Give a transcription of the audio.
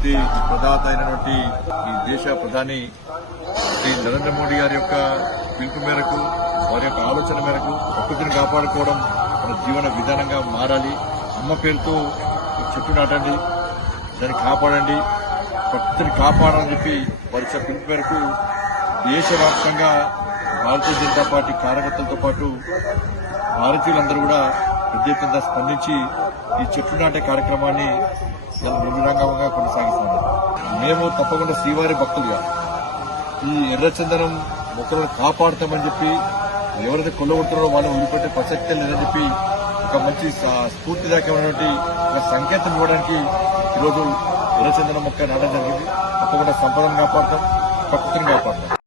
స్ఫూర్తి ప్రదాత అయినటువంటి ఈ దేశ ప్రధాని శ్రీ నరేంద్ర మోడీ గారి యొక్క పిలుపు మేరకు, వారి యొక్క ఆలోచన మేరకు ప్రకృతిని కాపాడుకోవడం మన జీవన విధానంగా మారాలి. అమ్మ పేరుతో చెట్టు నాటండి, దాన్ని కాపాడండి, ప్రకృతిని కాపాడాలని చెప్పి వారి పిలుపు మేరకు దేశవ్యాప్తంగా భారతీయ జనతా పార్టీ కార్యకర్తలతో పాటు భారతీయులందరూ కూడా పెద్ద ఎత్తున స్పందించి ఈ చెట్లు నాటే కార్యక్రమాన్ని నిర్విరాంగంగా కొనసాగిస్తున్నారు. మేము తప్పకుండా శ్రీవారి భక్తులుగా ఈ ఎర్రచందనం మొక్కలను కాపాడుతామని చెప్పి ఎవరైతే కొల్లగొడుతున్నారో వాళ్ళని వదిలిపెట్టే ప్రసక్తే లేదని చెప్పి ఒక మంచి స్ఫూర్తిదాయకమైనటువంటి ఒక సంకేతం ఇవ్వడానికి ఈరోజు ఎర్రచందనం మొక్క నాటడం జరిగింది. తప్పకుండా సంపదను కాపాడతాం, ప్రకృతిని కాపాడతాం.